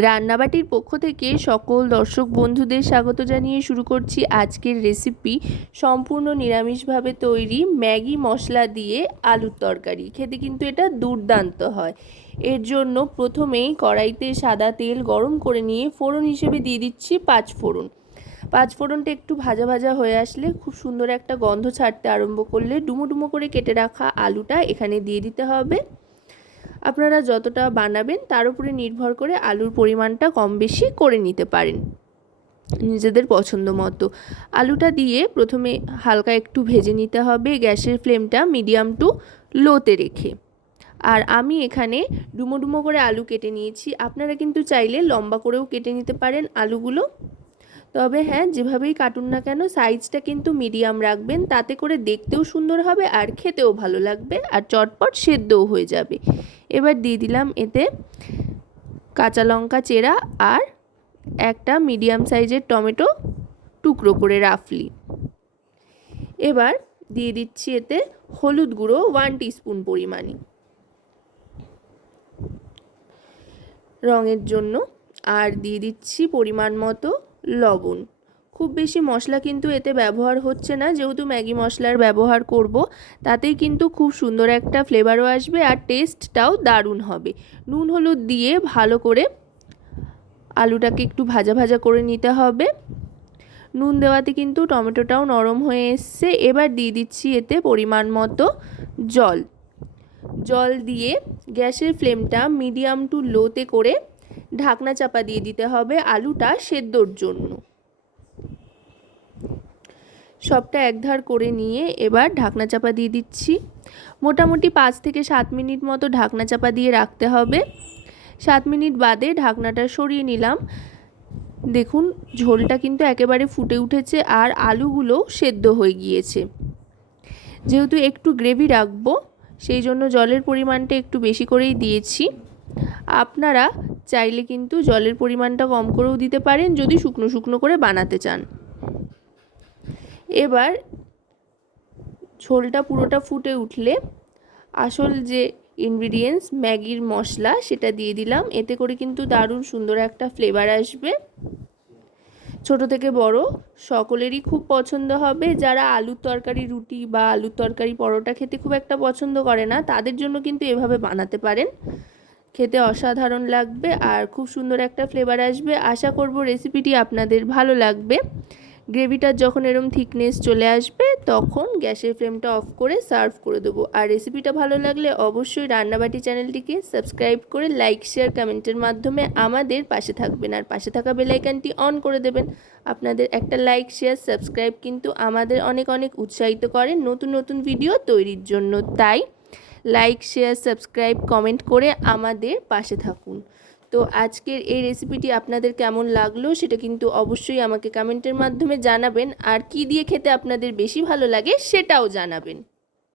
রান্নাবাটির পক্ষ থেকে সকল দর্শক বন্ধুদের স্বাগত জানিয়ে শুরু করছি আজকের রেসিপি সম্পূর্ণ নিরামিষভাবে তৈরি ম্যাগি মশলা দিয়ে আলুর তরকারি। খেতে কিন্তু এটা দুর্দান্ত হয়। এর জন্য প্রথমেই কড়াইতে সাদা তেল গরম করে নিয়ে ফোড়ন হিসেবে দিয়ে দিচ্ছি পাঁচ ফোড়ন। পাঁচ ফোড়নটা একটু ভাজা ভাজা হয়ে আসলে খুব সুন্দর একটা গন্ধ ছাড়তে আরম্ভ করলে ডুমো ডুমো করে কেটে রাখা আলুটা এখানে দিয়ে দিতে হবে। আপনারা যতটা বানাবেন, তার উপরে নির্ভর করে আলুর পরিমাণটা কম বেশি করে নিতে পারেন নিজেদের পছন্দ মতো। আলুটা দিয়ে প্রথমে হালকা একটু ভেজে নিতে হবে, গ্যাসের ফ্লেমটা মিডিয়াম টু লোতে রেখে। আর আমি এখানে ডুমো ডুমো করে আলু কেটে নিয়েছি। আপনারা কিন্তু চাইলে লম্বা করেও কেটে নিতে পারেন আলুগুলো। তবে হ্যাঁ যেভাবেই কাটুন না কেন, সাইজটা কিন্তু মিডিয়াম রাখবেন, তাতে করে দেখতেও সুন্দর হবে আর খেতেও ভালো লাগবে আর চটপট সেদ্ধও হয়ে যাবে। এবার দিয়ে দিলাম এতে কাঁচা লঙ্কা, চেরা আর একটা মিডিয়াম সাইজের টমেটো টুকরো করে রাফলি। এবার দিয়ে দিচ্ছি এতে হলুদ গুঁড়ো ওয়ান টিস্পুন পরিমাণে। রঙের জন্য আর দিয়ে দিচ্ছি পরিমাণ মতো লবণ। খুব বেশি মশলা কিন্তু এতে ব্যবহার হচ্ছে না। যেহেতু ম্যাগি মশলার ব্যবহার করব, তাতেই কিন্তু খুব সুন্দর একটা ফ্লেভারও আসবে আর টেস্টটাও দারুণ হবে। নুন, হলুদ দিয়ে ভালো করে আলুটাকে একটু ভাজা ভাজা করে নিতে হবে। নুন দেওয়াতে কিন্তু টমেটোটাও নরম হয়ে এসছে। এবার দিয়ে দিচ্ছি এতে পরিমাণ মতো জল। জল দিয়ে গ্যাসের ফ্লেমটা মিডিয়াম টু লোতে করে ঢাকনা চাপা দিয়ে দিতে হবে আলুটা সেদ্ধর জন্য। সবটা একধার করে নিয়ে এবার ঢাকনা চাপা দিয়ে দিচ্ছি। মোটামুটি পাঁচ থেকে সাত মিনিট মতো ঢাকনা চাপা দিয়ে রাখতে হবে। সাত মিনিট বাদে ঢাকনাটা সরিয়ে নিলাম। দেখুন, ঝোলটা কিন্তু একেবারে ফুটে উঠেছে আর আলুগুলো সেদ্ধ হয়ে গিয়েছে। যেহেতু একটু গ্রেভি রাখব, সেই জন্য জলের পরিমাণটা একটু বেশি করেই দিয়েছি। আপনারা চাইলে কিন্তু জলের পরিমাণটা কম করেও দিতে পারেন যদি শুকনো শুকনো করে বানাতে চান। এবার ঝোলটা পুরোটা ফুটে উঠলে আসল যে ইনগ্রিডিয়েন্টস ম্যাগির মশলা সেটা দিয়ে দিলাম। এতে করে কিন্তু দারুণ সুন্দর একটা ফ্লেভার আসবে। ছোট থেকে বড় সকলেরই খুব পছন্দ হবে। যারা আলুর তরকারি, রুটি বা আলুর তরকারি পরোটা খেতে খুব একটা পছন্দ করে না, তাদের জন্য কিন্তু এভাবে বানাতে পারেন। খেতে অসাধারণ লাগবে আর খুব সুন্দর একটা ফ্লেভার আসবে। আশা করব রেসিপিটি আপনাদের ভালো লাগবে। গ্রেভিটার যখন এরম থিকনেস চলে আসবে, তখন গ্যাসের ফ্লেমটা অফ করে সার্ভ করে দেবো। আর রেসিপিটা ভালো লাগলে অবশ্যই রান্নাবাটি চ্যানেলটিকে সাবস্ক্রাইব করে লাইক শেয়ার কমেন্টের মাধ্যমে আমাদের পাশে থাকবেন। আর পাশে থাকা বেলাইকানটি অন করে দেবেন। আপনাদের একটা লাইক শেয়ার সাবস্ক্রাইব কিন্তু আমাদের অনেক অনেক উৎসাহিত করে নতুন নতুন ভিডিও তৈরির জন্য। তাই লাইক শেয়ার সাবস্ক্রাইব কমেন্ট করে আমাদের পাশে থাকুন। তো আজকের এই রেসিপিটি আপনাদের কেমন লাগল সেটা কিন্তু অবশ্যই আমাকে কমেন্টের মাধ্যমে জানাবেন। আর কি দিয়ে খেতে আপনাদের বেশি ভালো লাগে সেটাও জানাবেন।